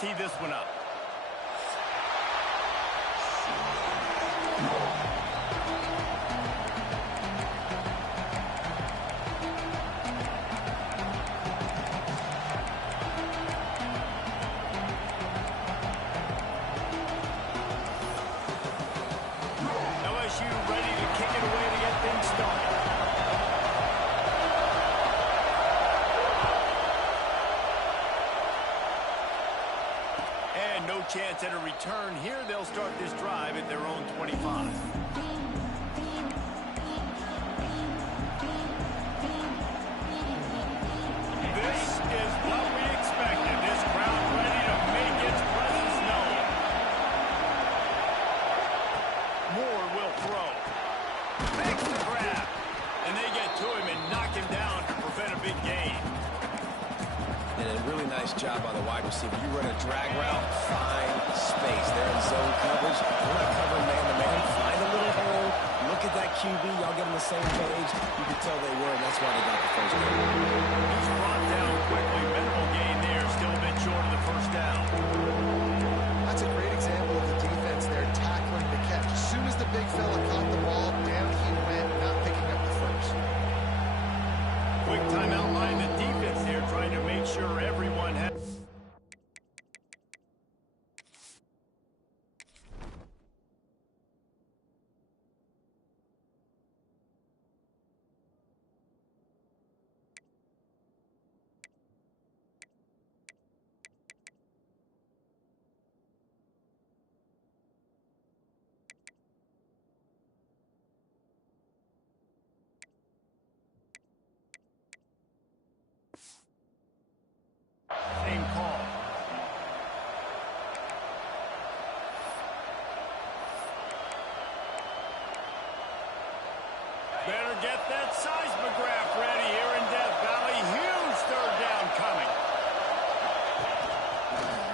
tee this one up. Ready to kick it away to get things started. And no chance at a return here. They'll start this drive at their own 25. This is what we expected. This crowd ready to make its presence known. Moore will throw. Makes the grab. And they get to him and knock him down to prevent a big gain. And a really nice job by the wide receiver. You run a drag route, find space. They're in zone coverage. We're not covering man-to-man. Find a little hole. Look at that QB. Y'all get on the same page. You can tell they were, and that's why they got the first down. He's brought down quickly. Minimal gain there. Still a bit short of the first down. That's a great example of the defense there tackling the catch. As soon as the big fella caught the ball, down he went, not picking up the first. Quick timeout line. The defense there trying to make sure everyone has... Same call. Better get that seismograph ready here in Death Valley. Huge third down coming.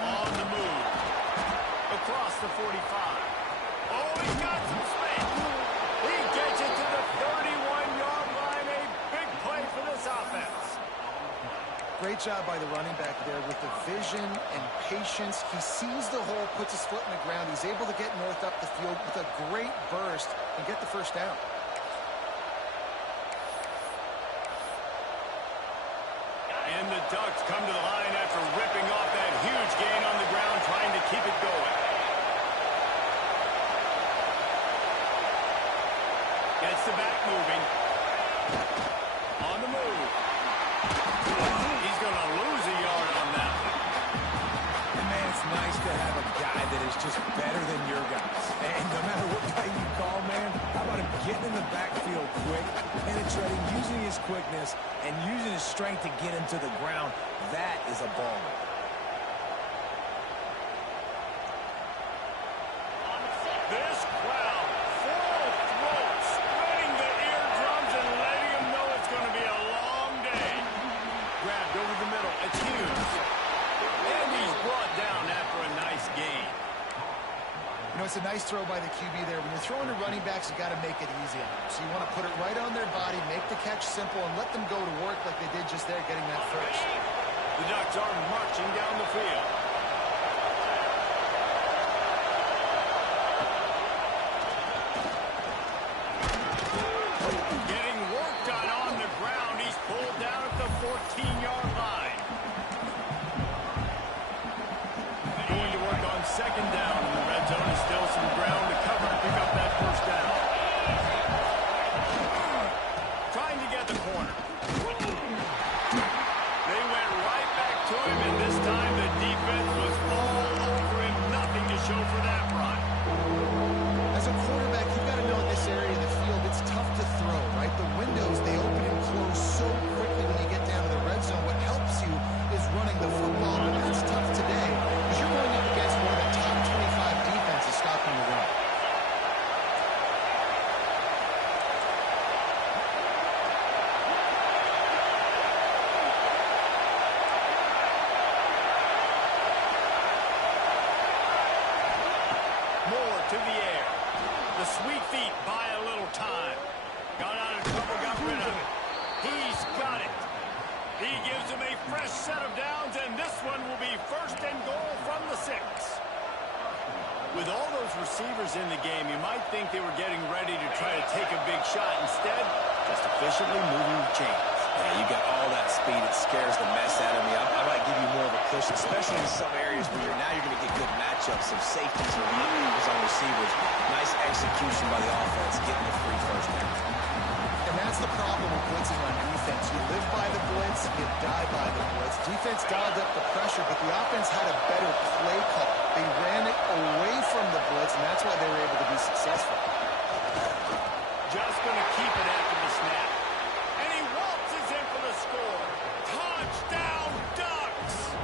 On the move. Across the 45. Oh, he's got some space. He gets it to the 31-yard line. A big play for this offense. Great job by the running back there with the vision and patience. He sees the hole, puts his foot in the ground. He's able to get north up the field with a great burst and get the first down. And the Ducks come to the line after ripping off that huge gain on the ground, trying to keep it going. Gets the back moving. On the move. He's going to lose a yard on that one. And man, it's nice to have a guy that is just better than your guys. And no matter what play you call, man, how about him getting in the backfield quick, penetrating, using his quickness, and using his strength to get him to the ground. That is a baller. This crowd, full throat, spreading the eardrums and letting them know it's going to be a long day. Grabbed over the middle. It's huge. And he's brought down after a nice gain. You know, it's a nice throw by the QB there. When you're throwing to running backs, you got to make it easy on them. So you want to put it right on their body, make the catch simple, and let them go to work like they did just there, getting that first. The Ducks are marching down the field. Getting work done on the ground. He's pulled down at the 14-yard line. Going to work on second down in the red zone. Is still some ground to cover to pick up that first down. Trying to get the corner. They went right back to him, and this time the defense was all over him. Nothing to show for that run. As a quarterback, you've got to know in this area of the field, it's tough to throw, right? The windows, they open and close so quickly when you get down to the red zone. What helps you is running the football, but that's tough today because you're going up against one of the top 25 defenses stopping the run. Moore to the air. The sweet feet buy a little time. Got out of trouble, got rid of it. He's got it. He gives him a fresh set of downs, and this one will be first and goal from the 6. With all those receivers in the game, you might think they were getting ready to try to take a big shot. Instead, just efficiently moving the chains. Yeah, you got all that speed. It scares the mess out of me. I might give you more of a cushion, especially in some areas where you're going to get good matchups of safeties or linebackers on receivers. Nice execution by the offense, getting the free first down. And that's the problem with blitzing on defense. You live by the blitz, you die by the blitz. Defense dialed up the pressure, but the offense had a better play call. They ran it away from the blitz, and that's why they were able to be successful. Just going to keep it after the snap. And he waltzes in for the score. Touchdown, Ducks!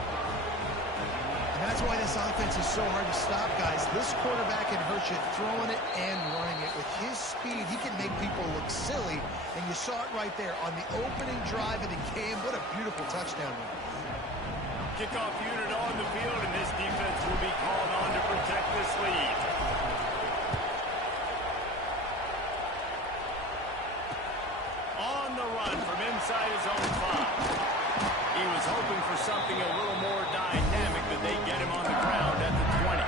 And that's why this offense is so hard to stop, guys. This quarterback can hurt you throwing it and running it. With his speed, he can make people look silly, and you saw it right there on the opening drive of the game. What a beautiful touchdown run. Kickoff unit on the field, and this defense will be called on to protect this lead. On the run from inside his own 5. He was hoping for something a little more dynamic, but they get him on the ground at the 20.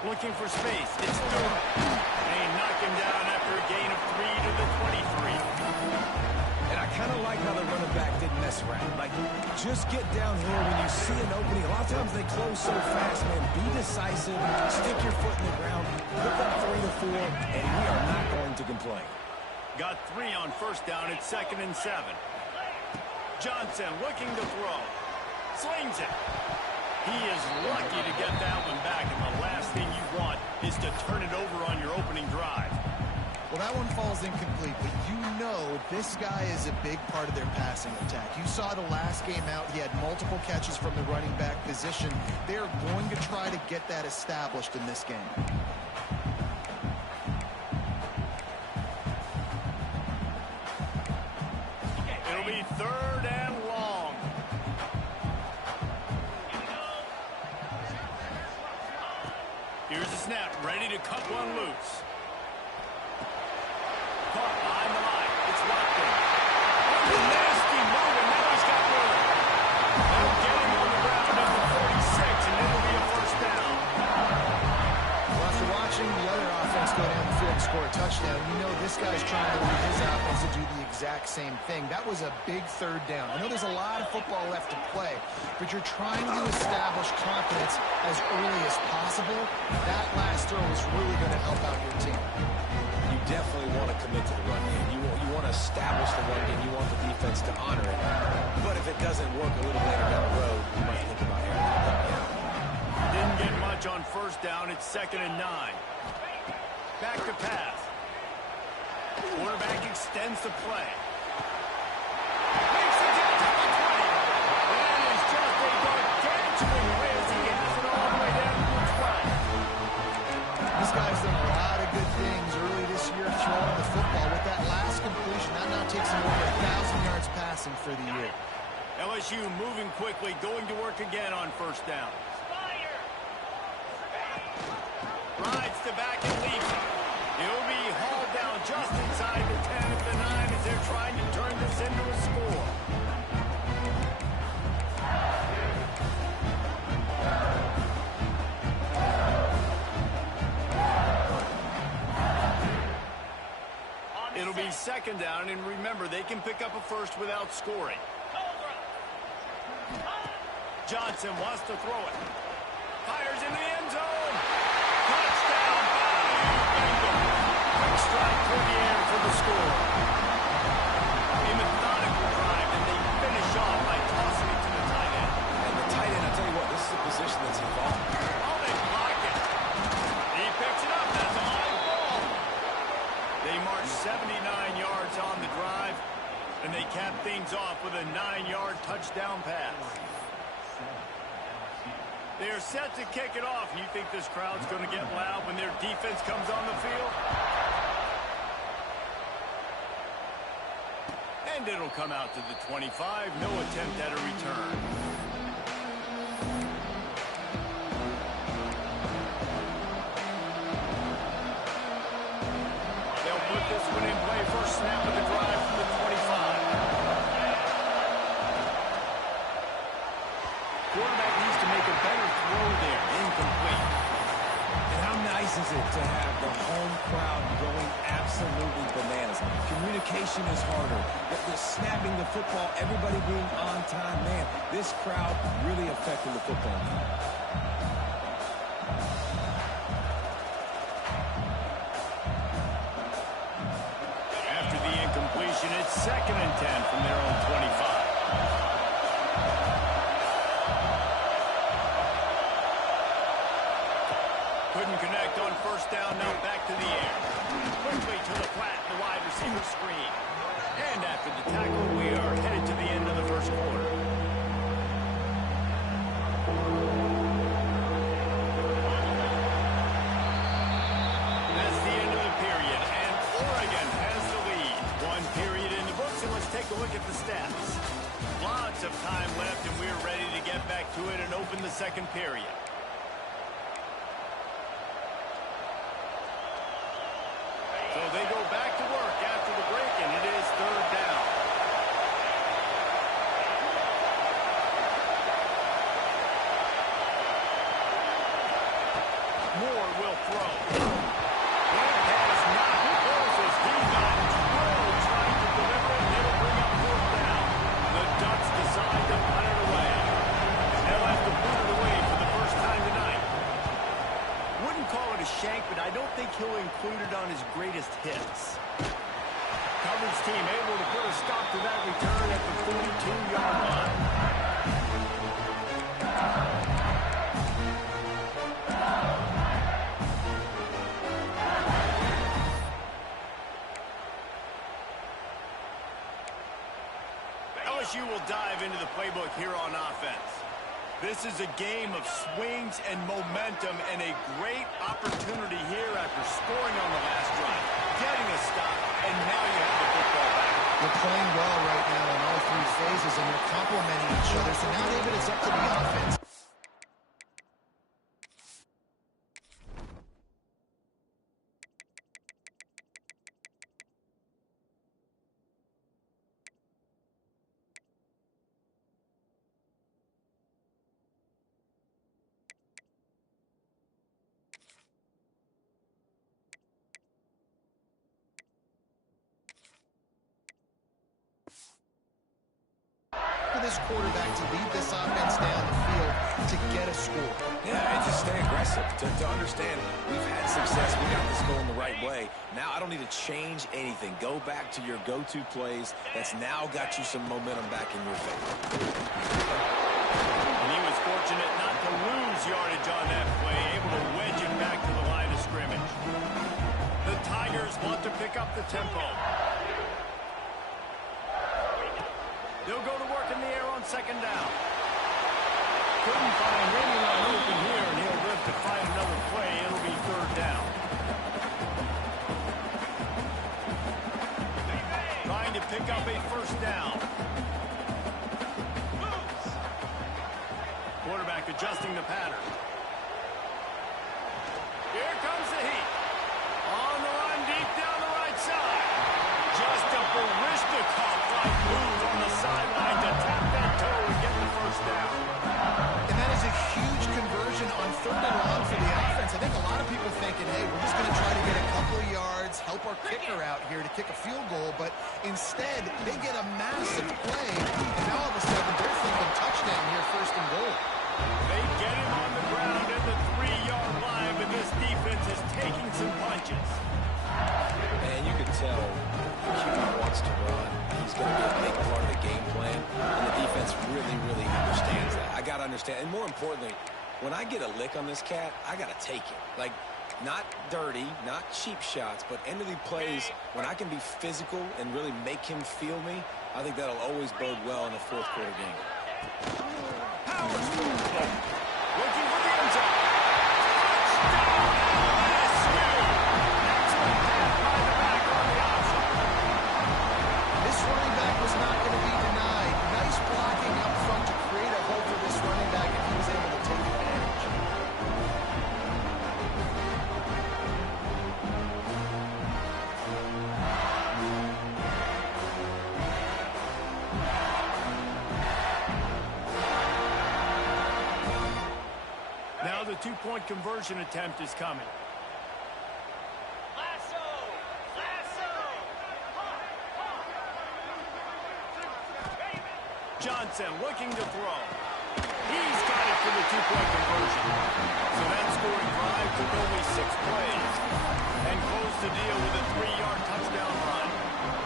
Looking for space. It's through. They knock him down after a gain of 3 to the 23. And I kind of like how the running back didn't mess around. Like, just get down here when you see an opening. A lot of times they close so fast, man. Be decisive. Stick your foot in the ground. Put that 3 to 4, and we are not going to complain. Got 3 on first down. It's 2nd and 7. Johnson looking to throw. Slings it. He is lucky to get that one back, and the last thing you want is to turn it over on your opening drive. Well, that one falls incomplete, but you know this guy is a big part of their passing attack. You saw the last game out. He had multiple catches from the running back position. They are going to try to get that established in this game. It'll be 3rd and long. Here's the snap, ready to cut one loose. Caught behind the line. It's locked in. Oh, a nasty move, and now he's got room. They'll get him on the ground at the 46, and it'll be a first down. Well, after watching the other offense go down the field and score a touchdown, you know this guy's trying to lead his offense to do the exact same thing. That was a big 3rd down. I know there's a lot of football left to play, but you're trying to establish confidence as early as possible. That last throw is really going to help out your team. You definitely want to commit to the run game. You want to establish the run game. You want the defense to honor it. But if it doesn't work a little later down the road, you might think about airing it out. Didn't get much on first down. It's 2nd and 9. Back to pass. Quarterback extends the play. Makes it to the 20. That is just a gargantuan whiz. He has it all the way down to the 12. This guy's done a lot of good things early this year throwing the football. With that last completion, that now takes him over 1,000 yards passing for the year. LSU moving quickly, going to work again on first down. Rides to back and leaps. He'll be hauled down just inside the 10 at the 9 as they're trying to turn this into a score. It'll be 2nd down, and remember, they can pick up a first without scoring. Johnson wants to throw it. Fires into the end zone. Touchdown, Quick strike toward the air for the score. A methodical drive, and they finish off by tossing it to the tight end. And the tight end, I'll tell you what, this is a position that's involved. Oh, they block it. He picks it up. That's a high ball. They march 79 yards on the drive, and they cap things off with a 9-yard touchdown pass. They are set to kick it off. You think this crowd's going to get loud when their defense comes on the field? And it'll come out to the 25. No attempt at a return. They'll put this one in play. First snap of the drive from the 25. Quarterback needs to make a better throw there. Incomplete. And how nice is it to have the home crowd going absolutely bananas? Communication is harder. The snapping the football, everybody being on time. Man, this crowd really affecting the football game. After the incompletion, it's 2nd and 10 from their own 25. Couldn't connect on first down, now back to the air. Quickly to the flat, the wide receiver screen. And after the tackle, we are headed to the end of the first quarter. That's the end of the period, and Oregon has the lead. One period in the books, and let's take a look at the stats. Lots of time left, and we're ready to get back to it and open the second period. So they go back to work after the break, and it is 3rd down. Moore will throw. That has not closes. He got drilled trying to deliver it, and it'll bring up 4th down. The Ducks decide to punt it away. They'll have to put it away for the first time tonight. Wouldn't call it a shank, but I don't think he'll include it on his greatest hits. Coverage team able to put a stop to that return at the 42-yard line. LSU will dive into the playbook here on offense. This is a game of swings and momentum, and a great opportunity here after scoring on the last drive, getting a stop, and now you have the football back. They're playing well right now in all 3 phases, and they're complementing each other. So now, David, it's up to the offense. For this quarterback to lead this offense down the field to get a score. Yeah, and just stay aggressive. To understand we've had success, we got this going the right way. Now I don't need to change anything. Go back to your go-to plays. That's now got you some momentum back in your favor. And he was fortunate not to lose yardage on that play, able to wedge it back to the line of scrimmage. The Tigers want to pick up the tempo. They'll go to work in the air on 2nd down. Couldn't find anyone open here, and he'll live to find another play. It'll be 3rd down. Trying to pick up a first down. Quarterback adjusting the pattern. Here comes the heat. On the run, deep down the right side. Just a Barishnikov-like move on the sideline to tap that toe and get the first down. And that is a huge conversion on 3rd and long for the offense. I think a lot of people thinking, hey, we're just going to try to get a couple of yards, help our kicker out here to kick a field goal. But instead, they get a massive play, and now all of a sudden they're thinking touchdown here, 1st and goal. They get him on the ground at the 3-yard line, but this defense is taking some punches. And you can tell the QB wants to run. He's going to be a big part of the game plan, and the defense really, really understands that. I got to understand, and more importantly, when I get a lick on this cat, I got to take it. Like, not dirty, not cheap shots, but end of the plays, when I can be physical and really make him feel me, I think that'll always bode well in a 4th quarter game. Powers looking for the end zone. Touchdown, LSU! Excellent pass by the back on the option. This running back was two-point conversion attempt is coming. Johnson looking to throw. He's got it for the two-point conversion. So that scoring drive took only 6 plays and closed the deal with a 3-yard touchdown run.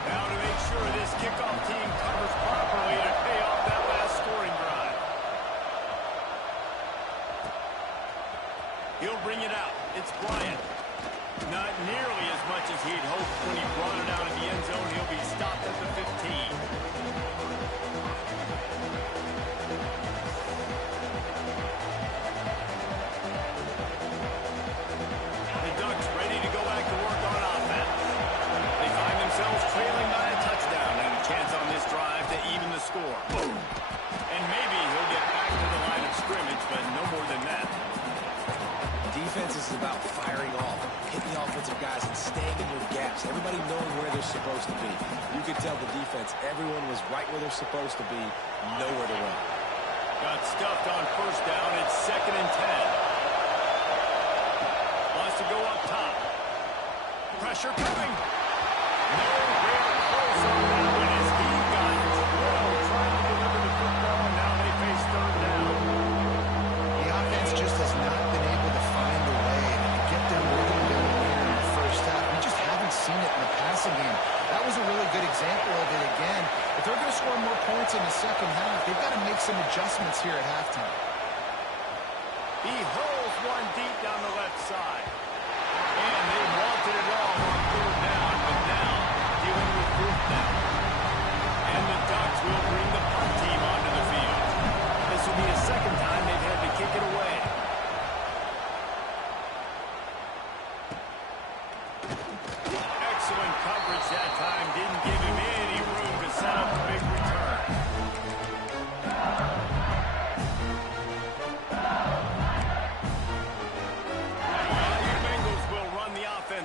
Now to make sure this kickoff team covers properly to pay off that last scoring drive. He'll bring it out. It's Bryant. Not nearly as much as he'd hoped when he brought it out of the end zone. He'll be stopped at the 15. Trailing by a touchdown and a chance on this drive to even the score. Boom. And maybe he'll get back to the line of scrimmage, but no more than that. Defense is about firing off, hitting the offensive guys and staying in their gaps. Everybody knowing where they're supposed to be. You could tell the defense, everyone was right where they're supposed to be, nowhere to run. Got stuffed on first down. It's 2nd and 10. Wants to go up top. Pressure coming. Nowhere close on that one as he got drilled trying to deliver the football, and now they face 3rd down. The offense just has not been able to find a way to get them moving down here in the first half. We just haven't seen it in the passing game. That was a really good example of it again. If they're going to score more points in the second half, they've got to make some adjustments here at halftime. He hurls one deep down the left side. And they wanted it all on 3rd down, but now dealing with 4th down. And the Ducks will bring the punt team onto the field. This will be the 2nd time they've had to kick it away. Excellent coverage that time. Didn't give him any room to set up a big return.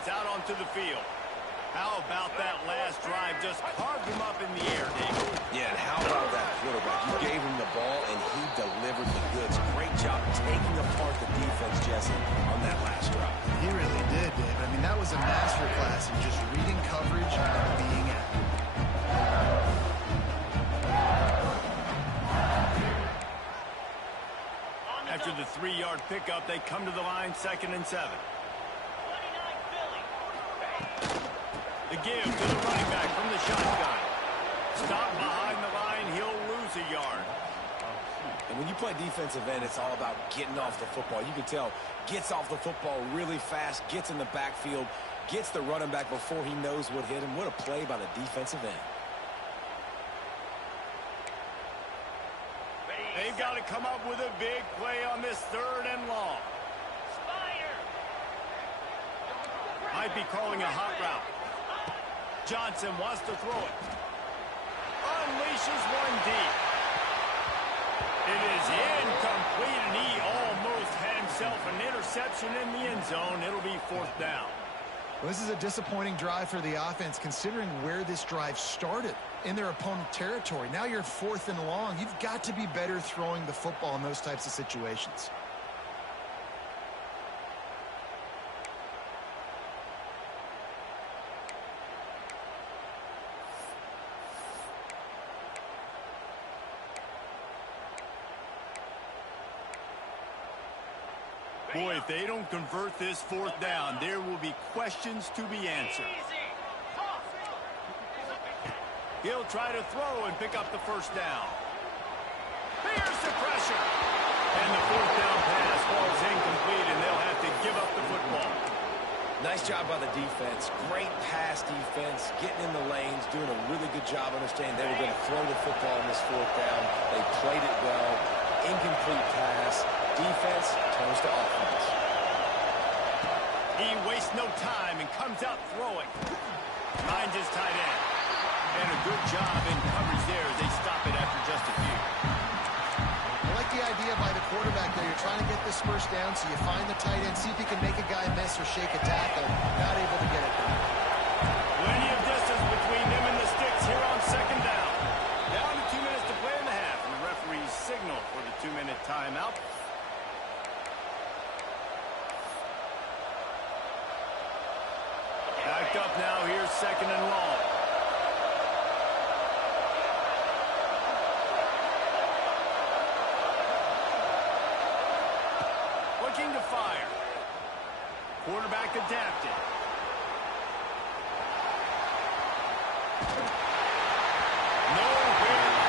Out onto the field. How about that last drive? Just carved him up in the air, David. Yeah, and how about that quarterback? You gave him the ball, and he delivered the goods. Great job taking apart the defense, Jesse, on that last drive. He really did, Dave. I mean, that was a masterclass in just reading coverage and being accurate. After the 3-yard pickup, they come to the line 2nd and 7. The give to the running back from the shotgun. Stop behind the line, he'll lose a yard. And when you play defensive end, it's all about getting off the football. You can tell, gets off the football really fast, gets in the backfield, gets the running back before he knows what hit him. What a play by the defensive end. They've got to come up with a big play on this 3rd and long. Might be calling a hot route. Johnson wants to throw it. Unleashes one deep. It is incomplete, and he almost had himself an interception in the end zone. It'll be 4th down. Well, this is a disappointing drive for the offense, considering where this drive started, in their opponent territory. Now you're 4th and long. You've got to be better throwing the football in those types of situations. Boy, if they don't convert this 4th down, there will be questions to be answered. He'll try to throw and pick up the 1st down. Here's the pressure. And the 4th down pass falls incomplete, and they'll have to give up the football. Nice job by the defense. Great pass defense, getting in the lanes, doing a really good job understanding they were going to throw the football on this 4th down. They played it well. Incomplete pass. Defense turns to offense. He wastes no time and comes out throwing. Finds his tight end. And a good job in coverage there as they stop it after just a few. I like the idea by the quarterback there. You're trying to get this first down, so you find the tight end, see if you can make a guy miss or shake a tackle. Not able to get it done. Plenty of distance between them and the sticks here on 2nd down. Down to 2 minutes to play in the half, and the referees signal for the 2-minute timeout. up now. Here's 2nd and long. Looking to fire. Quarterback adapted. Nowhere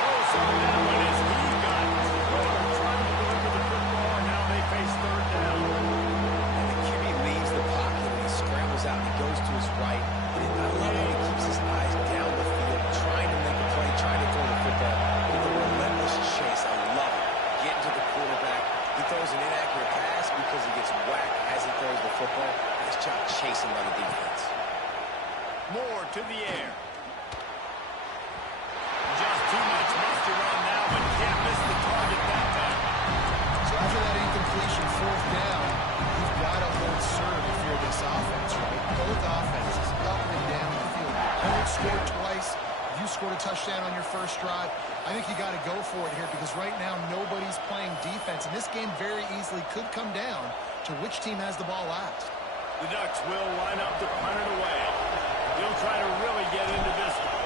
close on that one as he got through trying to deliver the football, and now they face 3rd down. And the QB leaves the pocket and he scrambles out and he goes to his right. And I love how he keeps his eyes down the field, trying to make a play, trying to throw the football with a relentless chase. I love it. Getting to the quarterback. He throws an inaccurate pass because he gets whacked as he throws the football. Nice job chasing by the defense. More to the air. Just too much muster on now, but can't miss the target that time. So after that incompletion, 4th down, you've got to hold serve if you're this offense, right? Both offenses up and down the field. Opponent scored twice. You scored a touchdown on your first drive. I think you got to go for it here because right now nobody's playing defense, and this game very easily could come down to which team has the ball last. The Ducks will line up to punt it away. They'll try to really get into this one.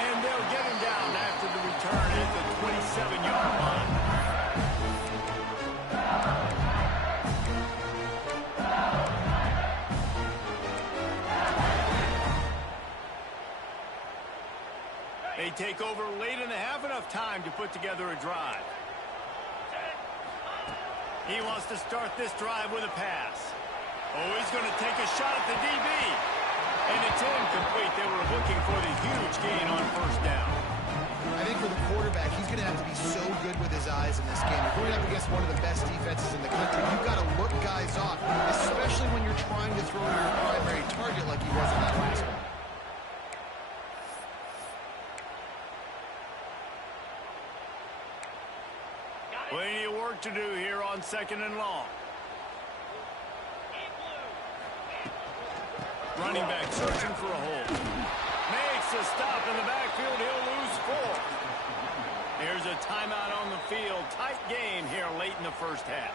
And they'll get him down after the return at the 27-yard line. They take over late in the half, enough time to put together a drive. He wants to start this drive with a pass. Oh, he's going to take a shot at the DB. And it's incomplete. They were looking for the huge gain on 1st down. I think for the quarterback, he's going to have to be so good with his eyes in this game. You're going up against one of the best defenses in the country. You've got to look guys off, especially when you're trying to throw to your primary target like he was in that last one. Plenty of work to do here on 2nd and long. Running back searching for a hole. Makes a stop in the backfield. He'll lose 4. Here's a timeout on the field. Tight game here late in the first half.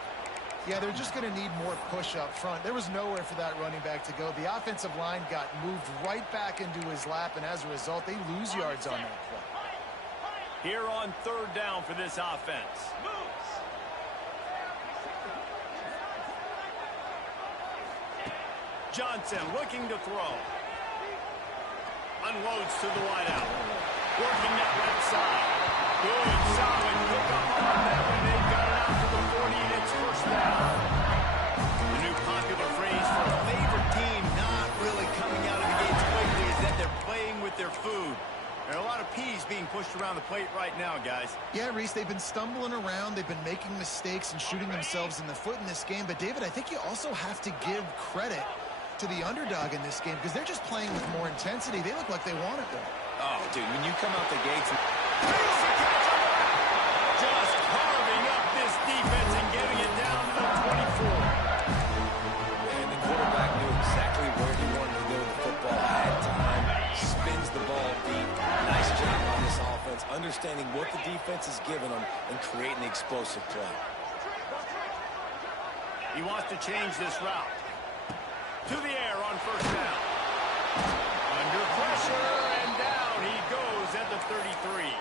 Yeah, they're just going to need more push up front. There was nowhere for that running back to go. The offensive line got moved right back into his lap, and as a result, they lose yards on that play. Here on 3rd down for this offense. Johnson looking to throw. Unloads to the wideout. Working that left side. Good, solid pick up on that one. They've got it out to the 40, and it's 1st down. The new popular phrase for a favorite team not really coming out of the gates quickly is that they're playing with their food. There are a lot of peas being pushed around the plate right now, guys. Yeah, Reese, they've been stumbling around. They've been making mistakes and shooting themselves in the foot in this game. But, David, I think you also have to give credit to the underdog in this game because they're just playing with more intensity. They look like they want it there. Oh, dude, when you come out the gates... Just carving up this defense and getting it down to the 24. And the quarterback knew exactly where he wanted to go with the football. Had time, spins the ball deep. Nice job on this offense, understanding what the defense is giving them and creating the explosive play. He wants to change this route. To the air on 1st down. Under pressure, and down he goes at the 33.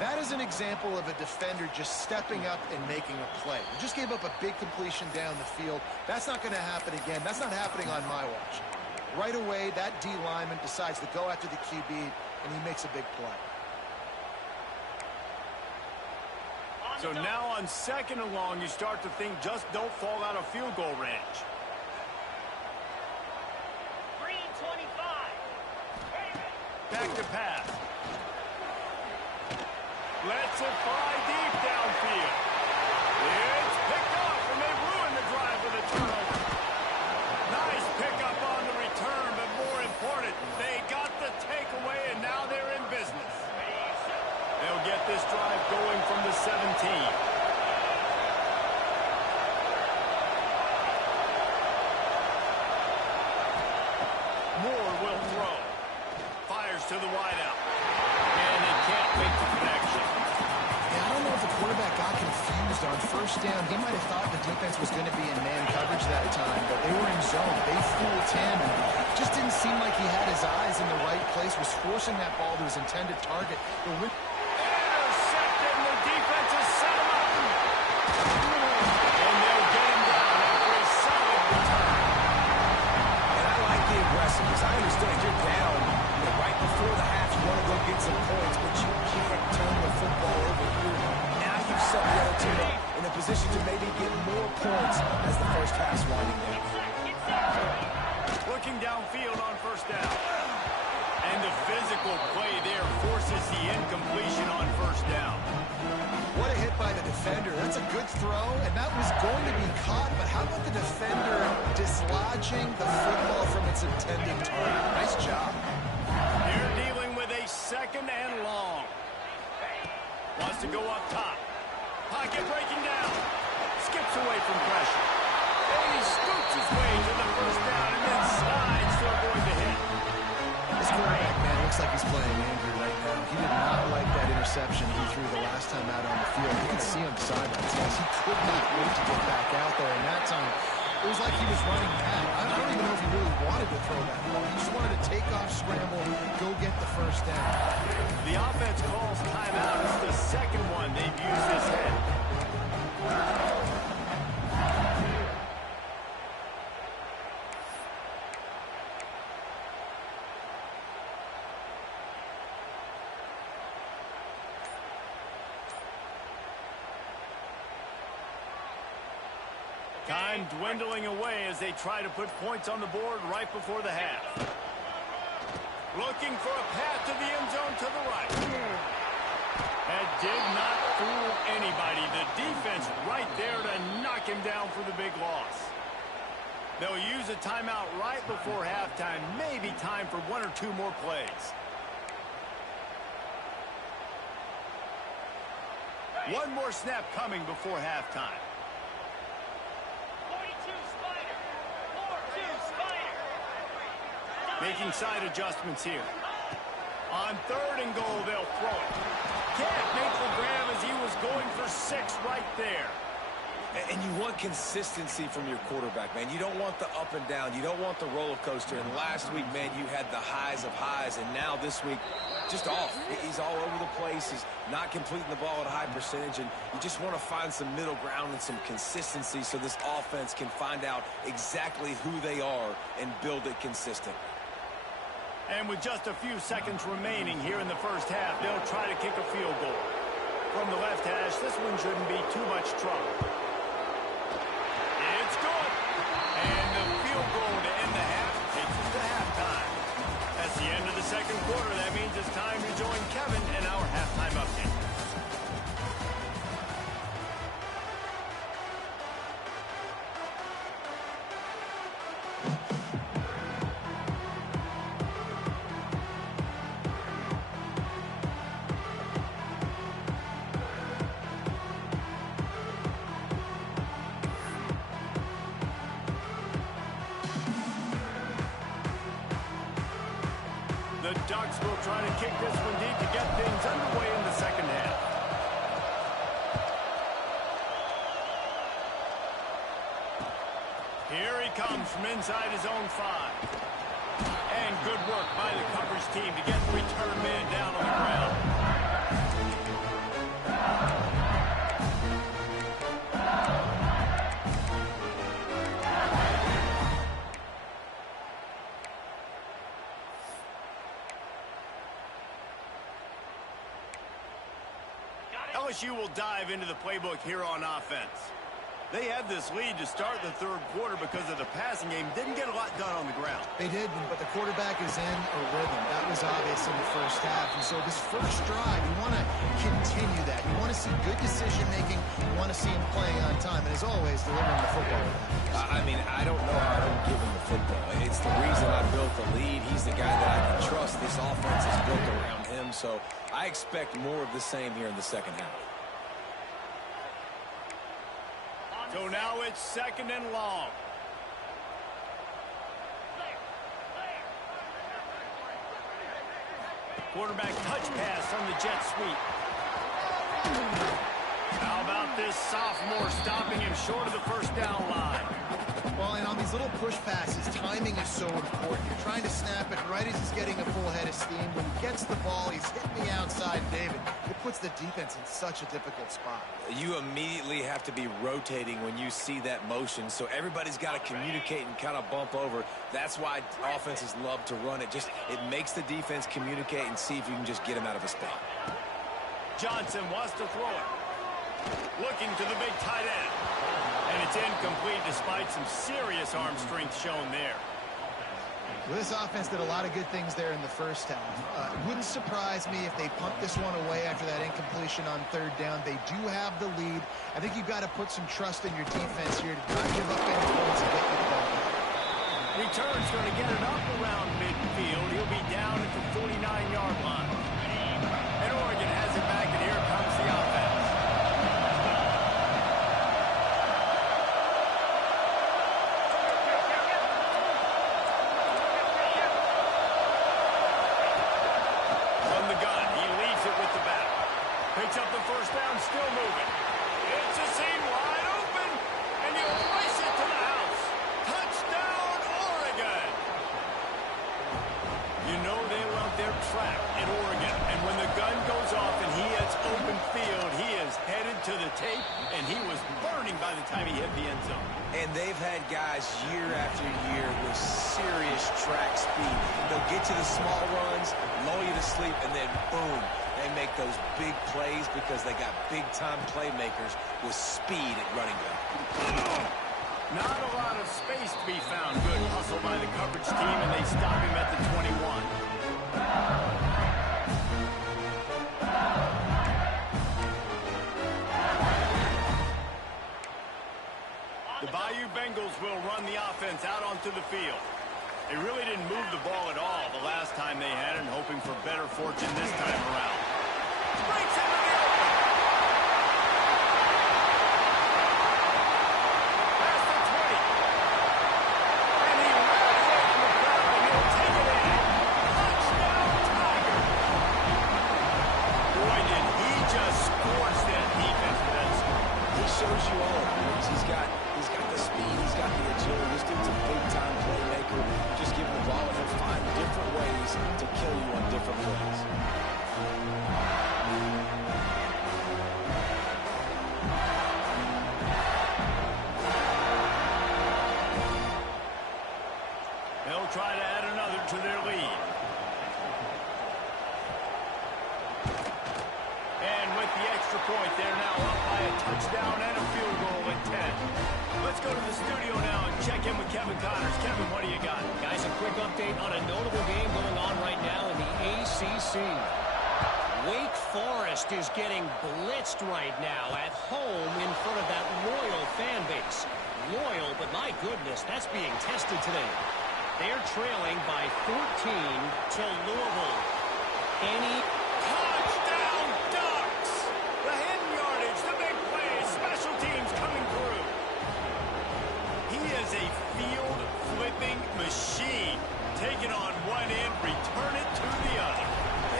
That is an example of a defender just stepping up and making a play. You just gave up a big completion down the field. That's not going to happen again. That's not happening on my watch. Right away, that D lineman decides to go after the QB, and he makes a big play. So now on 2nd and long, you start to think just don't fall out of field goal range. Back to pass. Lets it fly deep downfield. It's picked off, and they've ruined the drive with a turnover. Nice pickup on the return, but more important, they got the takeaway, and now they're in business. They'll get this drive going from the 17. To the wideout. And it can't make the connection. Yeah, I don't know if the first down, he might have thought the defense was going to be in man coverage that time, but they were in zone. They fooled him, and just didn't seem like he had his eyes in the right place, was forcing that ball to his intended target. Intercepted, and the defense is set him up. And they'll get him down after a solid return. And I like the aggressiveness. I understand you're down right before the half. You want to go get some points, but you can't turn the football over here. Now you've set the other team up in a position to maybe get more points as the first half's winding down. Looking downfield on first down. And the physical play there forces the incompletion on first down. What a hit by the defender. That's a good throw, and that was going to be caught, but how about the defender dislodging the football from its intended target? Nice job. They're dealing with a second and long. Wants to go up top. Pocket breaking down. Skips away from pressure. And he scoops his way to the first down and then slides to avoid the hit. This quarterback, man, looks like he's playing angry right now. He did not like that interception he threw the last time out on the field. You can see him sidelines. He could not wait to get back out there, and that time it was like he was running mad. I don't even know if he really wanted to throw that ball. He just wanted to take off, scramble, go get the first down. The offense calls timeout. It's the second one they've used this hit. Time dwindling away as they try to put points on the board right before the half. Looking for a path to the end zone to the right. That did not fool anybody. The defense right there to knock him down for the big loss. They'll use a timeout right before halftime. Maybe time for one or two more plays. One more snap coming before halftime. Making side adjustments here. On third and goal, they'll throw it. Can't make the grab as he was going for 6 right there. And you want consistency from your quarterback, man. You don't want the up and down. You don't want the roller coaster. And last week, man, you had the highs of highs. And now this week, just off. He's all over the place. He's not completing the ball at a high percentage. And you just want to find some middle ground and some consistency so this offense can find out exactly who they are and build it consistent. And with just a few seconds remaining here in the first half, they'll try to kick a field goal. From the left hash, this one shouldn't be too much trouble. It's good. And the field goal to end the half takes us to halftime. That's the end of the second quarter. That means it's time to join Kevin in our halftime update. The Ducks will try to kick this one deep to get things underway in the second half. Here he comes from inside his own 5. And good work by the coverage team to get the return man down on the ground. LSU will dive into the playbook here on offense. They had this lead to start the third quarter because of the passing game. Didn't get a lot done on the ground. They did, but the quarterback is in a rhythm. That was obvious in the first half. And so this first drive, you want to continue that. You want to see good decision-making. You want to see him playing on time. And as always, delivering the football. I mean, I don't know how I don't give him the football. It's the reason I built the lead. He's the guy that I can trust. This offense is built around him. So I expect more of the same here in the second half. So now it's second and long. Quarterback touch pass on the jet sweep. How about this? this sophomore stopping him short of the first down line. Well, and on these little push passes, timing is so important. You're trying to snap it right as he's getting a full head of steam. When he gets the ball, he's hitting the outside, David. It puts the defense in such a difficult spot. You immediately have to be rotating when you see that motion, so everybody's got to communicate and kind of bump over. That's why offenses love to run it. It makes the defense communicate and see if you can just get him out of a spot. Johnson wants to throw it. Looking to the big tight end. And it's incomplete despite some serious arm strength shown there. Well, this offense did a lot of good things there in the first half. It wouldn't surprise me if they punt this one away after that incompletion on third down. They do have the lead. I think you've got to put some trust in your defense here to not give up any points and get you the ball. Return's going to get it up around midfield. He'll be down at the 49-yard line. And Oregon has it back, and here comes the offense. Picks up the first down, still moving. It's a seam wide open, and he'll race it to the house. Touchdown, Oregon! You know they love their track at Oregon, and when the gun goes off and he hits open field, he is headed to the tape, and he was burning by the time he hit the end zone. And they've had guys year after year with serious track speed. They'll get to the small runs, lull you to sleep, and then boom. They make those big plays because they got big-time playmakers with speed at running back. Not a lot of space to be found. Good hustle by the coverage team, and they stop him at the 21. The Bayou Bengals will run the offense out onto the field. They really didn't move the ball at all the last time they had it, hoping for better fortune this time around. Breaks into the open. Past the 20. And he ran away from the crowd, and he'll take it in. Touchdown, Tiger. Boy, did he just scorch that defense for that score. He shows you all of it. He's got the speed, he's got the agility. This dude's a big-time playmaker. Just give him the ball and he'll find different ways to kill you on different plays. They'll try to add another to their lead. And with the extra point, they're now up by a touchdown and a field goal at 10. Let's go to the studio now and check in with Kevin Connors. Kevin, what do you got? Guys, a quick update on a notable game going on right now in the ACC. Wake Forest is getting blitzed right now at home in front of that loyal fan base. Loyal, but my goodness, that's being tested today. They're trailing by 14 to Louisville. Any Touchdown, Ducks! The hidden yardage, the big plays, special teams coming through. He is a field-flipping machine. Take it on one end, return it to the other.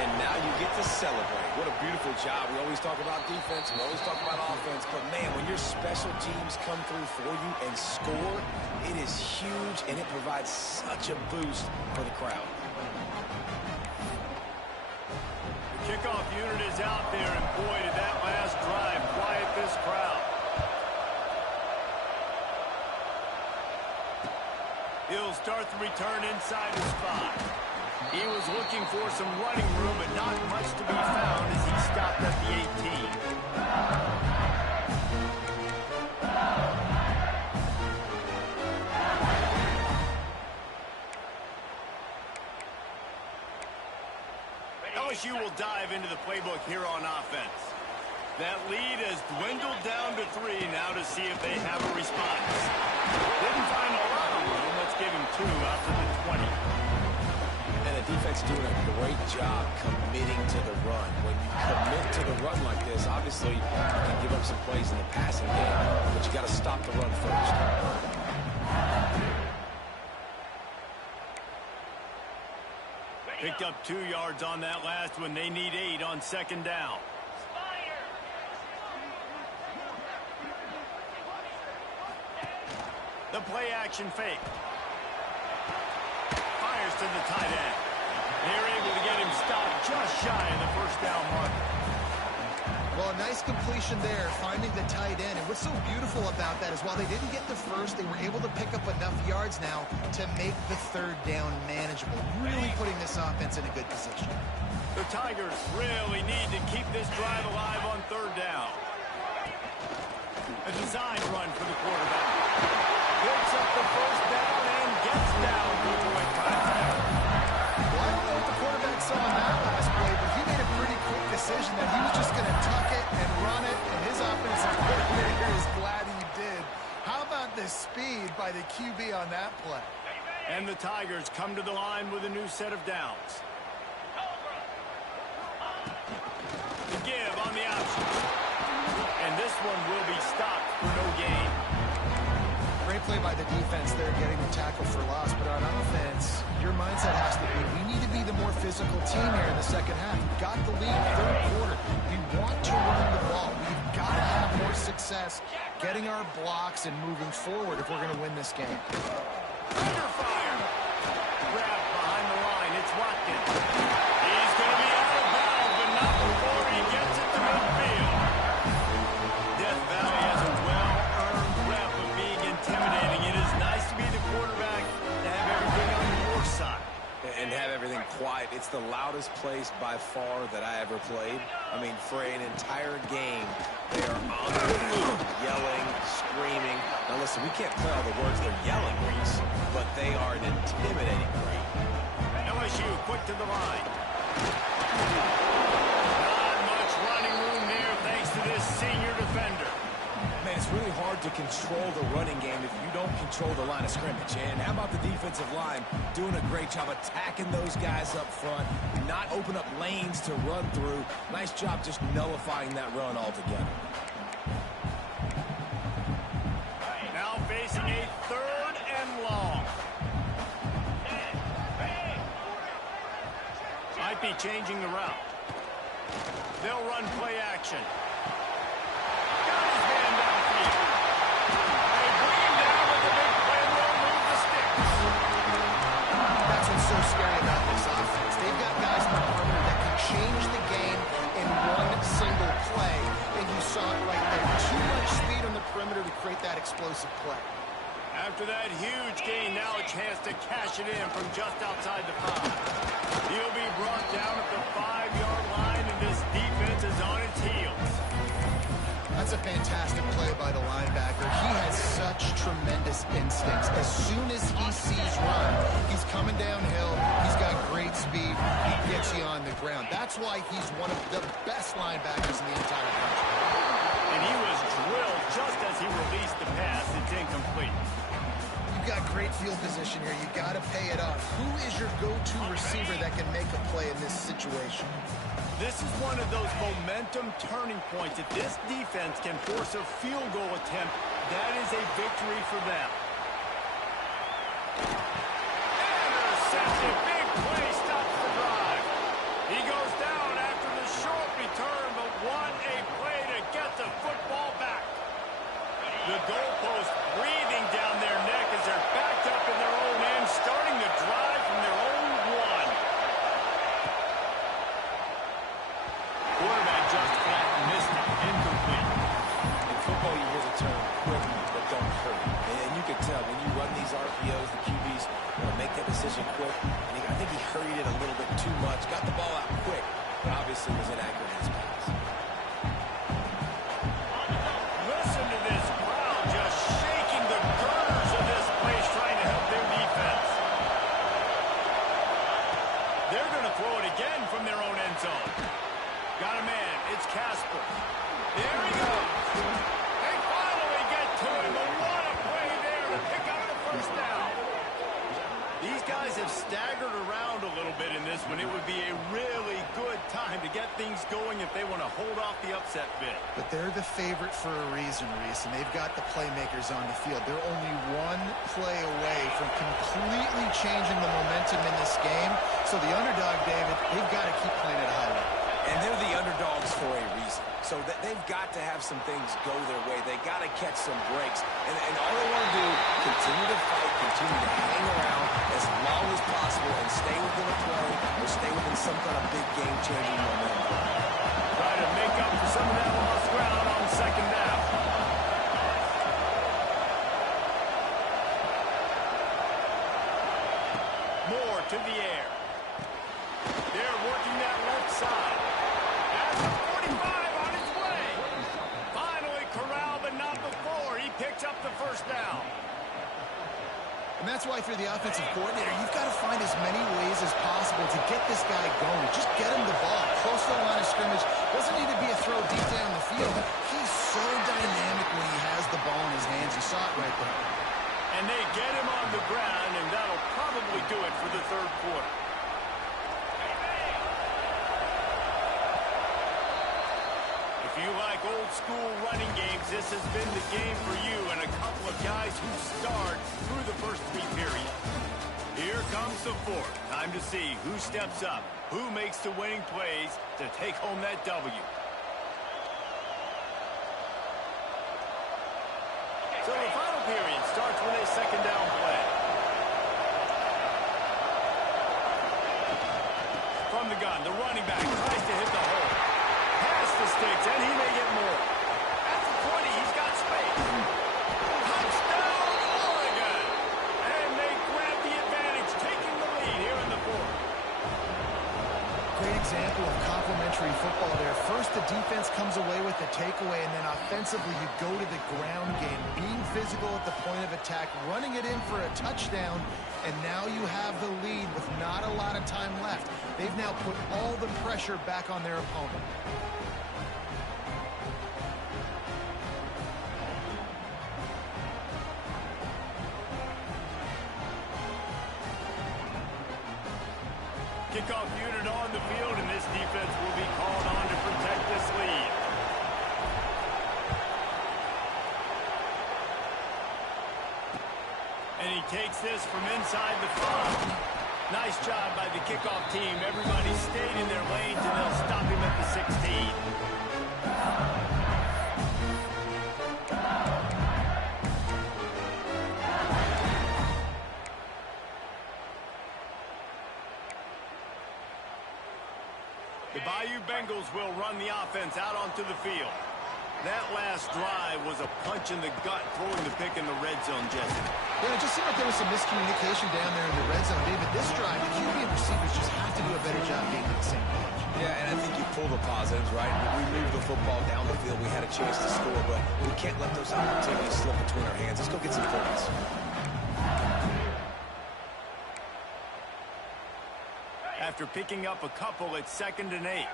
And now you get to celebrate. What a beautiful job. We always talk about defense, we always talk about offense, but man, when your special teams come through for you and score, it is huge, and it provides such a boost for the crowd. The kickoff unit is out there, and boy, did that last drive quiet this crowd. He'll start the return inside his 5. He was looking for some running room, but not much to be found as he stopped at the 18. LSU will dive into the playbook here on offense. That lead has dwindled down to 3 now to see if they have a response. Didn't find a lot of room. Let's give him 2 out to the 20. And the defense doing a great job committing to the run. When you commit to the run like this, obviously you can give up some plays in the passing game, but you got to stop the run first. Picked up 2 yards on that last one. They need 8 on second down. The play action fake. Fires to the tight end. They're able to get him stopped just shy of the first down mark. Well, a nice completion there, finding the tight end. And what's so beautiful about that is while they didn't get the first, they were able to pick up enough yards now to make the third down manageable. Really putting this offense in a good position. The Tigers really need to keep this drive alive on third down. A design run for the quarterback. Picks up the first down and gets down to avoid contact. Well, I don't know what the quarterback saw on that last play, but he made a pretty quick decision that he was just going to tuck it and run it, and his offensive coordinator is glad he did. How about the speed by the QB on that play? And the Tigers come to the line with a new set of downs. The give on the option. And this one will be stopped for no gain. Great play by the defense there, getting the tackle for loss. But on offense, your mindset has to be, we need to be the more physical team here in the second half. We've got the lead third quarter. We want to run the ball. We've got to have more success getting our blocks and moving forward if we're going to win this game. Under fire. Grab behind the line. It's Watkins. He's going to be out of bounds, but not before he gets it to midfield. Death Valley has a well-earned rep of being intimidating. It is nice to be the quarterback to have everything on your side. And have everything quiet. It's the loudest place by far that I ever played. I mean, for an entire game, they are on the move, yelling, screaming. Now listen, we can't play all the words they're yelling, Reese, but they are an intimidating crowd. LSU quick to the line. Not much running room there thanks to this senior defender. Man, it's really hard to control the running game if you don't control the line of scrimmage. And how about the defensive line doing a great job attacking those guys up front, not open up lanes to run through. Nice job just nullifying that run altogether. Now facing a third and long. Might be changing the route. They'll run play action. Got his hand downfield. They bring him down with the big play and they'll move the sticks. That's what's so scary about this offense. They've got guys in the perimeter that can change the game in one single play. And you saw it right there. Too much speed on the perimeter to create that explosive play. After that huge gain, now a chance to cash it in from just outside the 5. He'll be brought down at the 5-yard line, and this defense is on its heels. That's a fantastic play by the linebacker. He has such tremendous instincts. As soon as he sees run, he's coming downhill. He's got great speed. He gets you on the ground. That's why he's one of the best linebackers in the entire country. And he was drilled just as he released the pass. It's incomplete. You've got great field position here. You got to pay it off. Who is your go-to receiver that can make a play in this situation? This is one of those momentum turning points. If this defense can force a field goal attempt, that is a victory for them. Intercepted. Big play stops the drive. He goes down after the short return, but what a play to get the football back. The goalpost breathing down their neck as they're backed up in their own end, starting to drive from their own 1. Quarterback just flat missed it. Incomplete. In football, you hear the term quick, but don't hurry. And you can tell when you run these RPOs, the QBs make that decision quick. And I think he hurried it a little bit too much, got the ball out quick, but obviously was inaccurate in his pass. Listen to this crowd just shaking the girders of this place trying to help their defense. They're going to throw it again from their own end zone. Got a man. It's Casper. There he goes. They finally get to him, but what a play there to pick up the first down. These guys have staggered around a little bit in this one. It would be a really good time to get things going if they want to hold off the upset bid. But they're the favorite for a reason, Reese, and they've got the playmakers on the field. They're only one play away from completely changing the momentum in this game. So the underdog, David, they've got to keep playing at a high level. And they're the underdogs for a reason. So they've got to have some things go their way. They got to catch some breaks. And all they want to do, continue to fight, continue to hang around as long as possible and stay within a play or stay within some kind of big game-changing momentum. Try to make up for some of that lost ground on second down. Moore to the air. They're working that left side. That's a 45 on his way. Finally corralled, but not before. He picks up the first down. And that's why if you're the offensive coordinator, you've got to find as many ways as possible to get this guy going. Just get him the ball close to the line of scrimmage. Doesn't need to be a throw deep down the field. He's so dynamic when he has the ball in his hands. You saw it right there. And they get him on the ground, and that'll probably do it for the third quarter. If you like old-school running games, this has been the game for you and a couple of guys who starred through the first three periods. Here comes the fourth. Time to see who steps up, who makes the winning plays to take home that W. So the final period starts with a second down play. From the gun, the running back tries to hit the hole. Pass the sticks, and he may get more. At the 20, he's got space. Touchdown, Oregon! And they grab the advantage, taking the lead here in the fourth. Great example of complementary football there. First, the defense comes away with the takeaway, and then offensively, you go to the ground game, being physical at the point of attack, running it in for a touchdown, and now you have the lead with not a lot of time left. They've now put all the pressure back on their opponent. Kickoff unit on the field, and this defense will be called on to protect this lead. And he takes this from inside the 5. Nice job by the kickoff team. Everybody stayed in their lanes, and they'll stop him at the 16. The Bayou Bengals will run the offense out onto the field. That last drive was a punch in the gut, throwing the pick in the red zone, Jesse. Yeah, it just seemed like there was some miscommunication down there in the red zone, David. This drive, the QB and receivers just have to do a better job being on the same page. Yeah, and I think you pull the positives, right? We moved the football down the field. We had a chance to score, but we can't let those opportunities slip between our hands. Let's go get some points. After picking up a couple, it's 2nd and 8.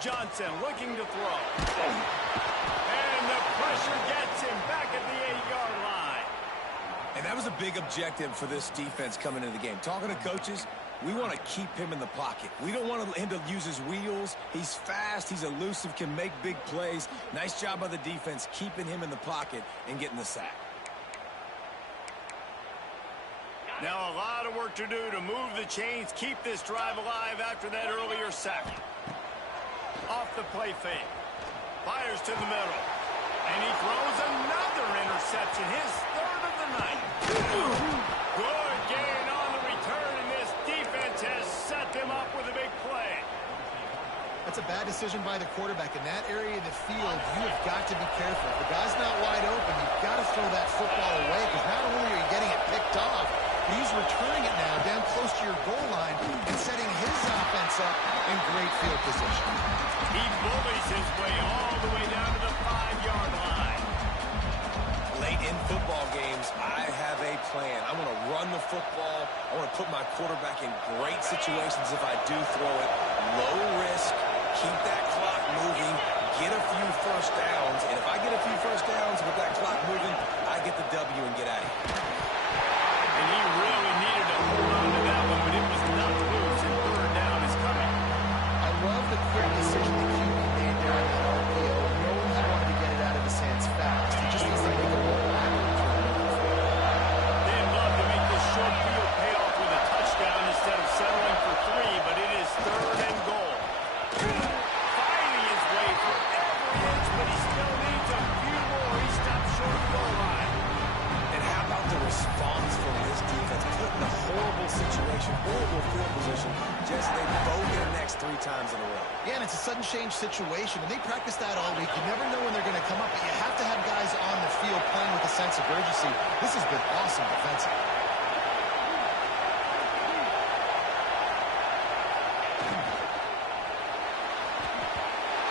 Johnson looking to throw. And the pressure gets him back at the 8-yard line. And that was a big objective for this defense coming into the game. Talking to coaches, we want to keep him in the pocket. We don't want him to use his wheels. He's fast, he's elusive, can make big plays. Nice job by the defense keeping him in the pocket and getting the sack. Now a lot of work to do to move the chains, keep this drive alive after that earlier sack. Off the play fake. Fires to the middle. And he throws another interception, his 3rd of the night. Good gain on the return, and this defense has set them up with a big play. That's a bad decision by the quarterback. In that area of the field, you have got to be careful. If the guy's not wide open, you've got to throw that football away, because not only are you getting it picked off, but he's returning it now down close to your goal line and setting his offense up in great field position. He bullies his way all the way down to the 5-yard line. Late in football games, I have a plan. I want to run the football. I want to put my quarterback in great situations if I do throw it. Low risk, keep that clock moving, get a few first downs. And if I get a few first downs with that clock moving, I get the W and get out of here. And he really needed to hold on to that one, but it was not loose, and 3rd down is coming. I love the quick decision the QB made there on that RPO, knowing he wanted to get it out of his hands fast. He just needs to make a roll back. They'd love to make this short field pay off with a touchdown instead of settling for 3, they both get an X 3 times in a row. Yeah, and it's a sudden change situation, and they practice that all week. You never know when they're going to come up, but you have to have guys on the field playing with a sense of urgency. This has been awesome defensively.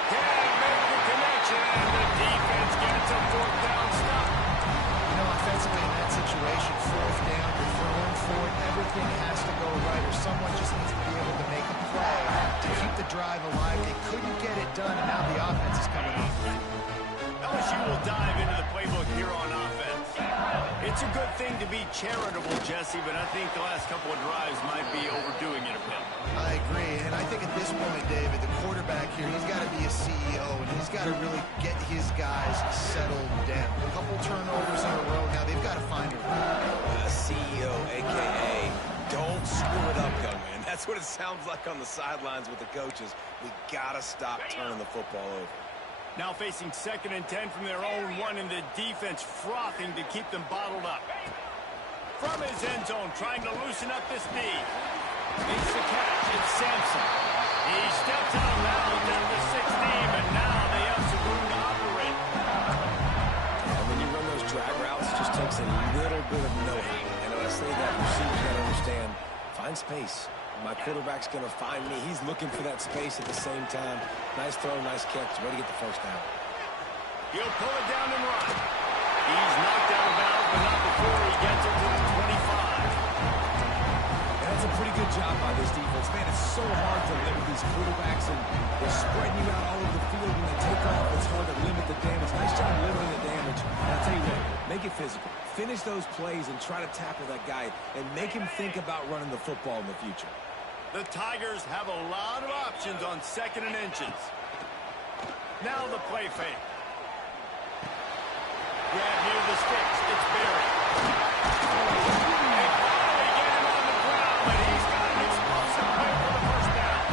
Can't make the connection, and the defense gets a fourth down stop. You know, offensively in that situation, fourth down, you're throwing for it. Everything has to go right, or someone just needs to be able to make a play to keep the drive alive. They couldn't get it done, and now the offense is coming off. LSU will dive into the playbook here on offense. It's a good thing to be charitable, Jesse, but I think the last couple of drives might be overdoing it a bit. I agree, and I think at this point, David, the quarterback here, he's got to be a CEO, and he's got to really get his guys settled down. A couple turnovers in a row. Now they've got to find a rhythm. CEO, a.k.a. don't screw it up, young man. That's what it sounds like on the sidelines with the coaches. We got to stop turning the football over. Now facing 2nd and 10 from their own one, and the defense frothing to keep them bottled up. From his end zone, trying to loosen up this knee. Makes the catch. It's Sampson. He steps out of bounds at the 16, but now they have some room to operate. And when you run those drag routes, it just takes a little bit of know-how. And when I say that, receivers got to understand, find space. My quarterback's going to find me. He's looking for that space at the same time. Nice throw, nice catch. Way to get the first down. He'll pull it down and run. He's knocked out of bounds, but not before he gets it to the 25. And that's a pretty good job by this defense. Man, it's so hard to limit these quarterbacks, and they're spreading you out all over the field. When they take off, it's hard to limit the damage. Nice job limiting the damage. And I'll tell you what, make it physical. Finish those plays and try to tackle that guy and make him think about running the football in the future. The Tigers have a lot of options on 2nd and inches. Now the play fake. Grab near the sticks. It's Berry. They finally get him on the ground, but he's got an explosive play for the first down.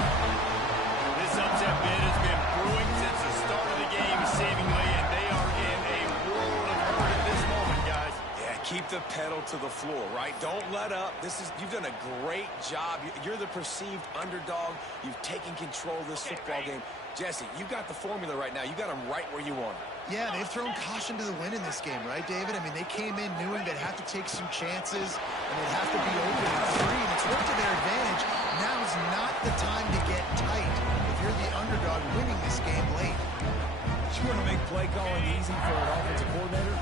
This upset bid has been brewing since the start of the game, seemingly, and they are in a world of hurt at this moment, guys. Yeah, keep the pedal to the floor, right? Don't let up. You've done a great job. You're the perceived underdog. You've taken control of this football game. Jesse, you got the formula right now. You got them right where you want them. Yeah, they've thrown caution to the wind in this game, right, David? I mean, they came in knowing they'd have to take some chances, and they'd have to be open and free, and it's worked to their advantage. Now is not the time to get tight if you're the underdog winning this game late. You want to make play calling easy for an offensive coordinator?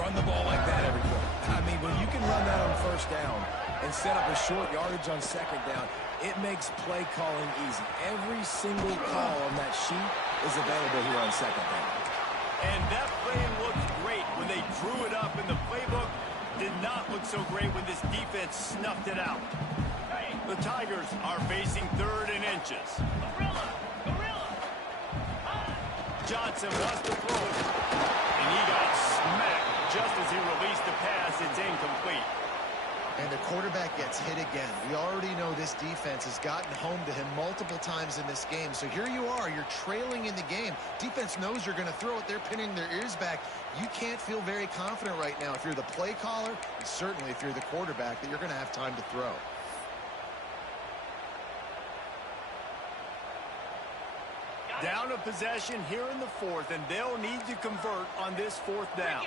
Run the ball like that every play. I mean, when you can run that on first down and set up a short yardage on 2nd down, it makes play calling easy. Every single call on that sheet is available here on 2nd down. And that play looked great when they drew it up in the playbook. Did not look so great when this defense snuffed it out. The Tigers are facing 3rd and inches. Johnson wants to throw it. And he got smacked just as he released the pass. It's incomplete. And the quarterback gets hit again. We already know this defense has gotten home to him multiple times in this game. So here you are, you're trailing in the game. Defense knows you're going to throw it. They're pinning their ears back. You can't feel very confident right now if you're the play caller, and certainly if you're the quarterback, that you're going to have time to throw. Down a possession here in the 4th, and they'll need to convert on this 4th down.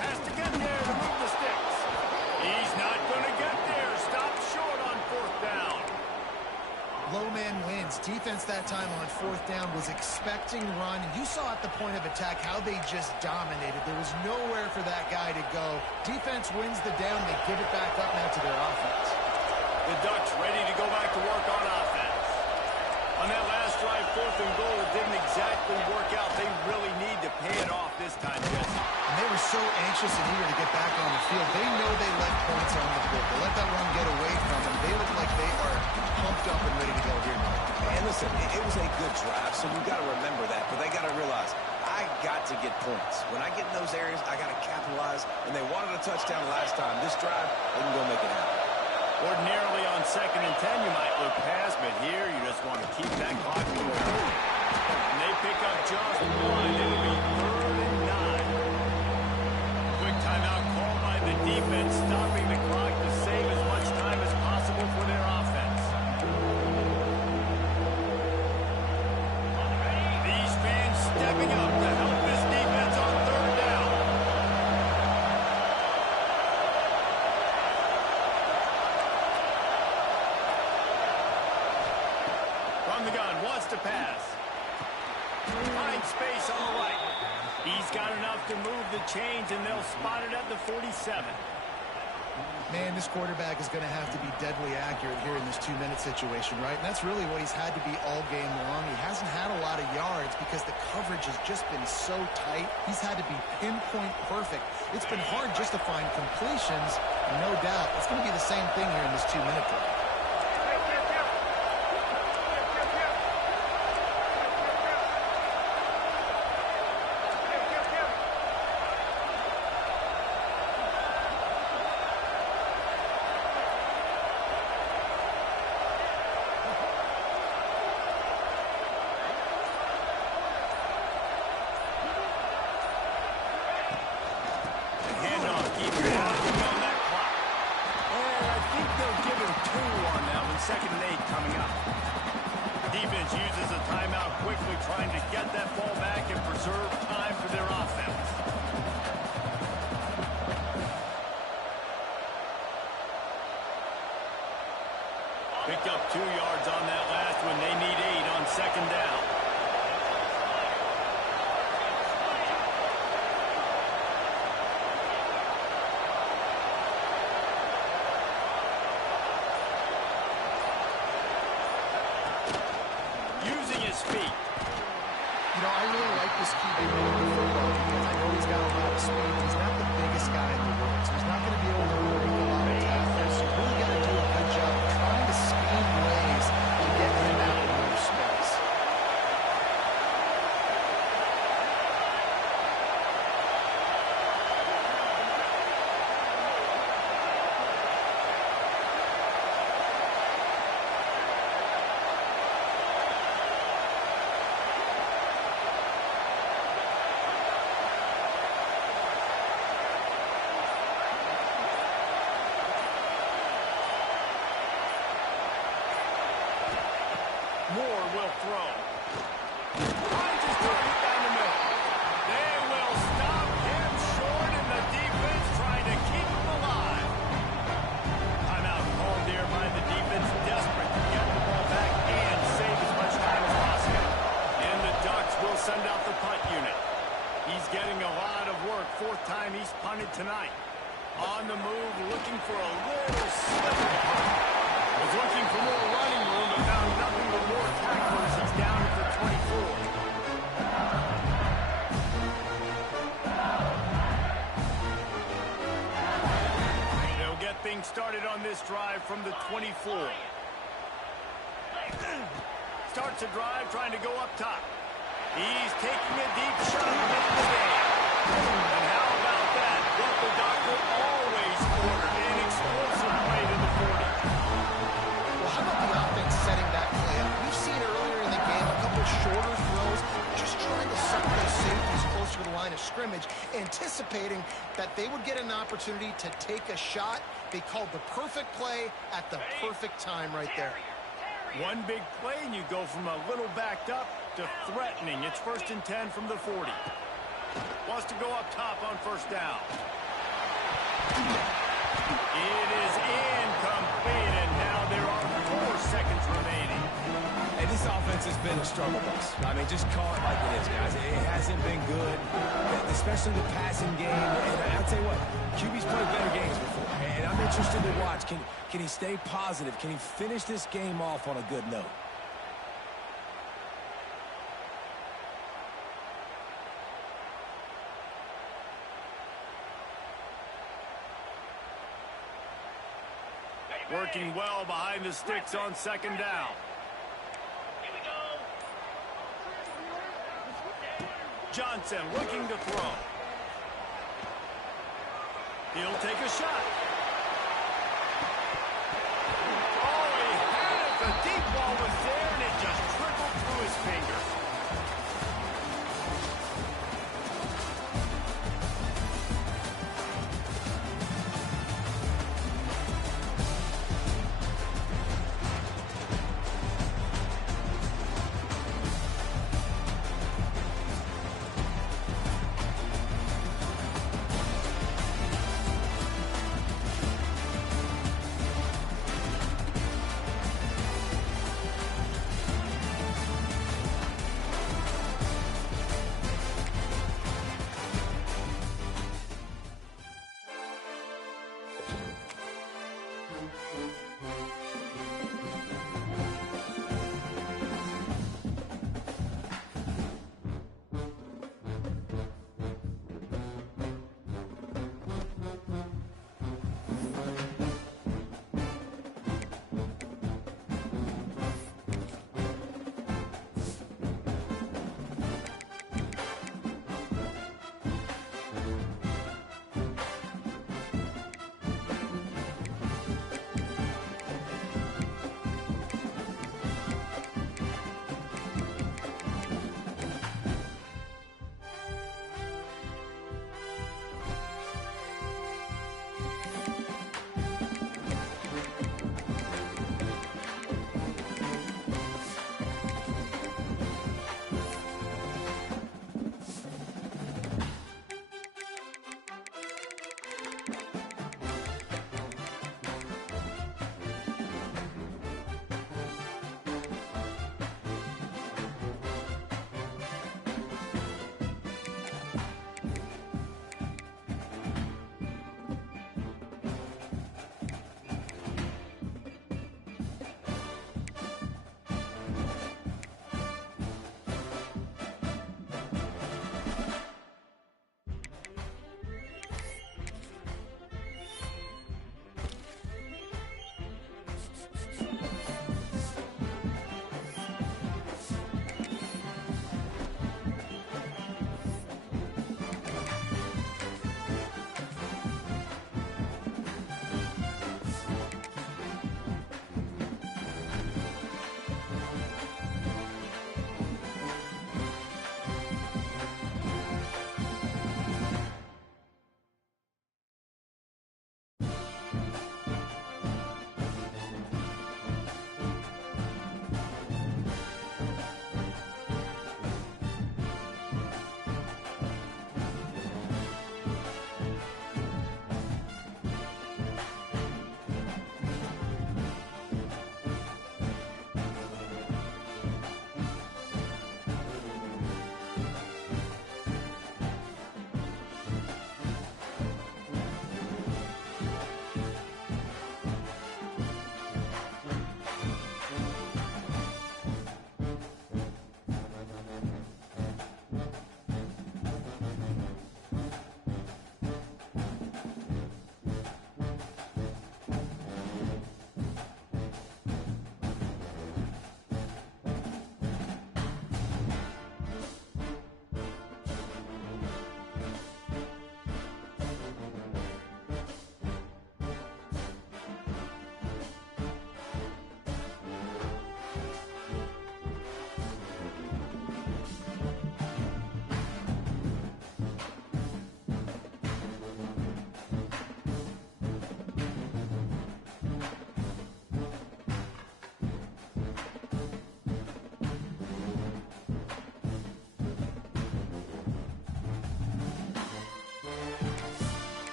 Has to get there to move the sticks. He's not going to get there. Stop short on 4th down. Low man wins. Defense that time on 4th down was expecting run. And you saw at the point of attack how they just dominated. There was nowhere for that guy to go. Defense wins the down. They give it back up now to their offense. The Ducks ready to go back to work on offense. On that last drive, 4th and goal, it didn't exactly work out. They really need to pay it off this time, Jesse. And they were so anxious and eager to get back on the field. They know they left points on the board. They let that run get away from them. They look like they are pumped up and ready to go here. And listen, it was a good drive, so you got to remember that. But they got to realize, I got to get points. When I get in those areas, I got to capitalize. And they wanted a touchdown last time. This drive, they can go make it happen. Ordinarily on 2nd and 10, you might look past, but here you just want to keep that clock moving. And they pick up just one. It'll be 3rd and 9. Quick timeout called by the defense, stopping the clock to save as much time as possible for their offense. space on the right. He's got enough to move the chains, and they'll spot it at the 47. Man, this quarterback is going to have to be deadly accurate here in this 2-minute situation, right? And that's really what he's had to be all game long. He hasn't had a lot of yards because the coverage has just been so tight. He's had to be pinpoint perfect. It's been hard just to find completions, no doubt. It's going to be the same thing here in this 2-minute drill. Second and 8 coming up. Defense uses a timeout quickly, trying to get that ball back and preserve time for their offense. Picked up 2 yards on that last one. They need 8 on second down. Feet. You know, I really like this QB running the football because I know he's got a lot of speed. He's not the biggest guy in the world, so he's not going to be able to break a lot of tackles. So you really got to do a good job of trying to scheme ways to get him out of more space. Moore will throw. Finds his target down the middle. They will stop him short, and the defense trying to keep him alive. Timeout called here by the defense, desperate to get the ball back and save as much time as possible. And the Ducks will send out the punt unit. He's getting a lot of work. 4th time he's punted tonight. On the move, looking for a little slip of punt. Was looking for more running room, but found nothing but more tacklers. He's down at the 24. They'll get things started on this drive from the 24. Starts a drive trying to go up top. He's taking a deep shot at the game. And how about that? What the doctor always ordered, an explosive play to the 40. How about the offense setting that play up? We've seen earlier in the game a couple shorter throws, just trying to suck those safeties closer to the line of scrimmage, anticipating that they would get an opportunity to take a shot. They called the perfect play at the perfect time right there. One big play, and you go from a little backed up to threatening. It's 1st and 10 from the 40. Wants to go up top on 1st down. It is incomplete, and now there are 4 seconds remaining. Hey, this offense has been a struggle bus. I mean, just call it like it is, guys. It hasn't been good, especially the passing game. And I'll tell you what, QB's played better games before. And I'm interested to watch. Can he stay positive? Can he finish this game off on a good note? Working well behind the sticks on 2nd down. Johnson looking to throw. He'll take a shot.